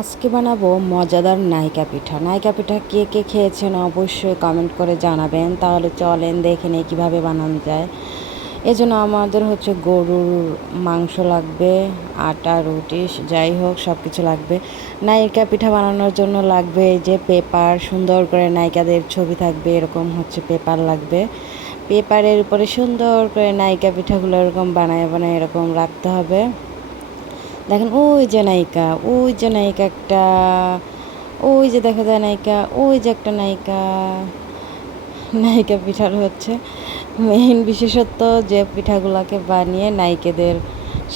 আজকে বানাবো মজাদার নাইকা পিঠা। নাইকা পিঠা কে কে খেয়েছেন অবশ্যই কমেন্ট করে জানাবেন। তাহলে চলেন দেখে নিই কীভাবে বানানো যায়। এজন্য আমাদের গরুর মাংস লাগবে, আটা, রুটি, যাই হোক সব কিছু লাগবে। নাইকা পিঠা বানানোর জন্য লাগবে এই যে পেপার, সুন্দর করে নায়িকাদের ছবি থাকবে এরকম পেপার লাগবে। পেপারের উপরে সুন্দর করে নাইকা পিঠাগুলো এরকম বানায় বানায় এরকম রাখতে হবে। দেখেন ওই যে নায়িকা, ওই যে নায়িকা একটা, ওই যে দেখা যায় নায়িকা, ওই যে একটা নায়িকা। নায়িকা পিঠার মেইন বিশেষত্ব যে পিঠাগুলোকে বানিয়ে নায়িকাদের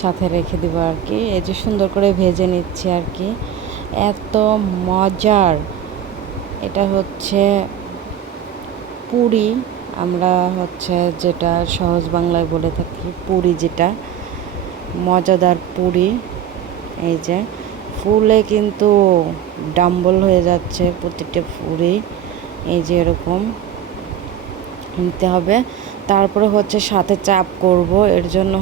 সাথে রেখে দিব আর কি। এই যে সুন্দর করে ভেজে নিচ্ছি আর কি, এত মজার। এটা পুরি, আমরা যেটা সহজ বাংলায় বলে থাকি পুরি, যেটা মজাদার পুরি। এই যে ফুলে কিন্তু ডাম্বল হয়ে যাচ্ছে প্রতিটা পুরি। এই যে এরকম নিতে হবে। তারপরে সাথে চাপ করব, এর জন্য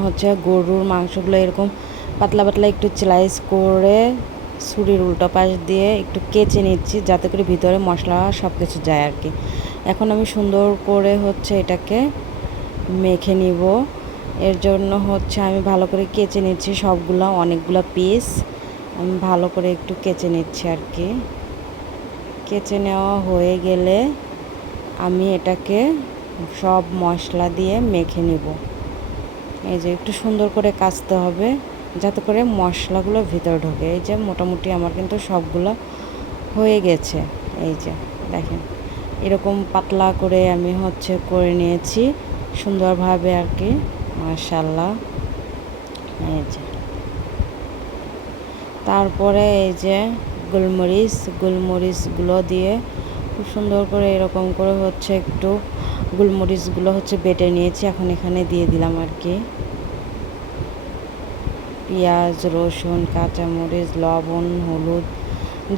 গরুর মাংসগুলো এরকম পাতলা পাতলা একটু স্লাইস করে ছুরির উল্টো পাশ দিয়ে একটু কেচে নিচ্ছি, যাতে করে ভিতরে মশলা সব কিছু যায় আর কি। এখন আমি সুন্দর করে এটাকে মেখে নিব। এর জন্য আমি ভালো করে কেচে নিচ্ছি সবগুলো, অনেকগুলো পিস আমি ভালো করে একটু কেচে নিচ্ছি আর কি। কেচে নেওয়া হয়ে গেলে আমি এটাকে সব মশলা দিয়ে মেখে নিব। এই যে একটু সুন্দর করে কাচতে হবে যাতে করে মশলাগুলো ভিতরে ঢোকে। এই যে মোটামুটি আমার কিন্তু সবগুলো হয়ে গেছে। এই যে দেখেন এরকম পাতলা করে আমি করে নিয়েছি সুন্দরভাবে আর কি, মাশাআল্লাহ। এই যে তারপরে এই যে গোলমরিচগুলো দিয়ে খুব সুন্দর করে এরকম করে একটু গোলমরিচগুলো বেটে নিয়েছি। এখন এখানে দিয়ে দিলাম আর কি পেঁয়াজ, রসুন, কাঁচামরিচ, লবণ, হলুদ,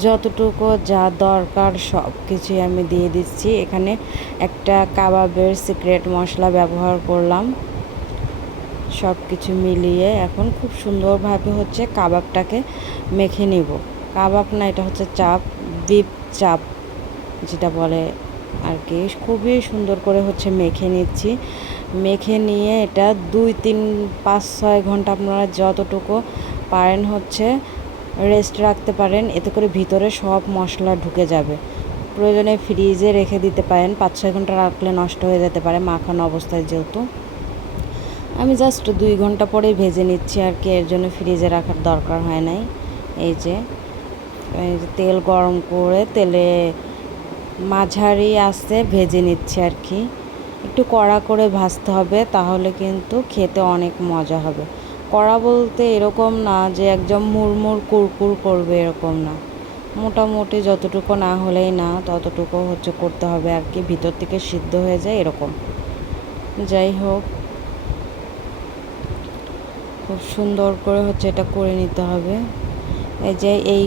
যতটুকু যা দরকার সব কিছুই আমি দিয়ে দিচ্ছি। এখানে একটা কাবাবের সিক্রেট মশলা ব্যবহার করলাম। সব কিছু মিলিয়ে এখন খুব সুন্দরভাবে কাবাবটাকে মেখে নিব। কাবাব না, এটা চাপ, বিফ চাপ যেটা বলে আর কি। খুবই সুন্দর করে মেখে নিচ্ছি। মেখে নিয়ে এটা 2, 3, 5, 6 ঘন্টা আপনারা যতটুকু পারেন রেস্ট রাখতে পারেন, এতে করে ভিতরে সব মশলা ঢুকে যাবে। প্রয়োজনে ফ্রিজে রেখে দিতে পারেন, 5-6 ঘন্টা রাখলে নষ্ট হয়ে যেতে পারে মাখানো অবস্থায় যেহেতু। আমি জাস্ট 2 ঘন্টা পরেই ভেজে নিচ্ছি আর কি, এর জন্য ফ্রিজে রাখার দরকার হয় নাই। এই যে তেল গরম করে তেলে মাঝারি আঁচে ভেজে নিচ্ছি আর কি। একটু কড়া করে ভাজতে হবে, তাহলে কিন্তু খেতে অনেক মজা হবে। কড়া বলতে এরকম না যে একদম মুড়মুড় কুরকুর করবে, এরকম না, মোটামুটি যতটুকু না হলেই না ততটুকু করতে হবে আর কি, ভিতর থেকে সিদ্ধ হয়ে যায় এরকম। যাই হোক খুব সুন্দর করে এটা করে নিতে হবে। এই যে এই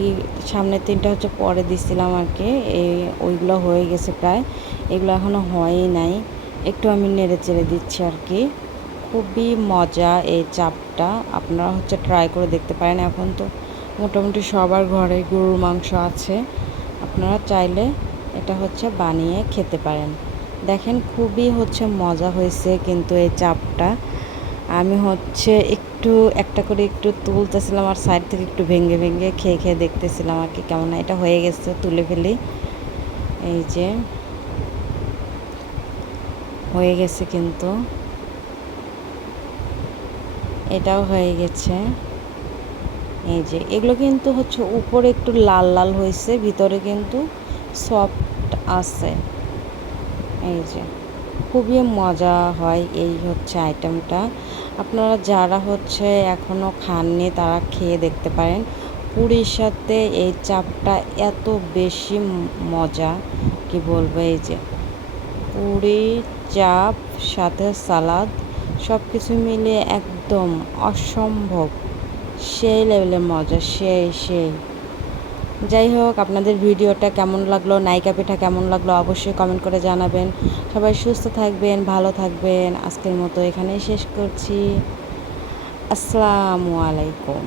সামনের 3টা পরে দিছিলাম আর কি, ওইগুলো হয়ে গেছে প্রায়, এগুলো এখনও হয়ই নাই, একটু আমি নেড়ে চেড়ে দিচ্ছি আর কি। খুবই মজা এই চাপটা, আপনারা ট্রাই করে দেখতে পারেন। এখন তো মোটামুটি সবার ঘরে গরুর মাংস আছে, আপনারা চাইলে এটা বানিয়ে খেতে পারেন। দেখেন খুবই মজা হয়েছে কিন্তু এই চাপটা। আমি একটু একটা করে একটু তুলতেছিলাম আর সাইড থেকে একটু ভেঙে ভেঙে খেয়ে খেয়ে দেখতেছিলাম আর কি কেমন। এটা হয়ে গেছে, তুলে ফেলি। এই যে হয়ে গেছে, কিন্তু এটাও হয়ে গেছে। এই যে এগুলো কিন্তু উপরে একটু লাল লাল হয়েছে, ভিতরে কিন্তু সফট আছে। এই যে খুবই মজা হয় এই আইটেমটা। আপনারা যারা এখনও খাননি তারা খেয়ে দেখতে পারেন। পুরীর সাথে এই চাপটা এত বেশি মজা, কি বলবো। এই যে পুরি, চাপ, সাথে সালাদ, সব কিছু মিলিয়ে একদম অসম্ভব, সেই লেভেলের মজা, সেই। যাই হোক, আপনাদের ভিডিওটা কেমন লাগলো, নাইকা পিঠা কেমন লাগলো অবশ্যই কমেন্ট করে জানাবেন। সবাই সুস্থ থাকবেন, ভালো থাকবেন। আজকের মতো এখানেই শেষ করছি। আসসালামু আলাইকুম।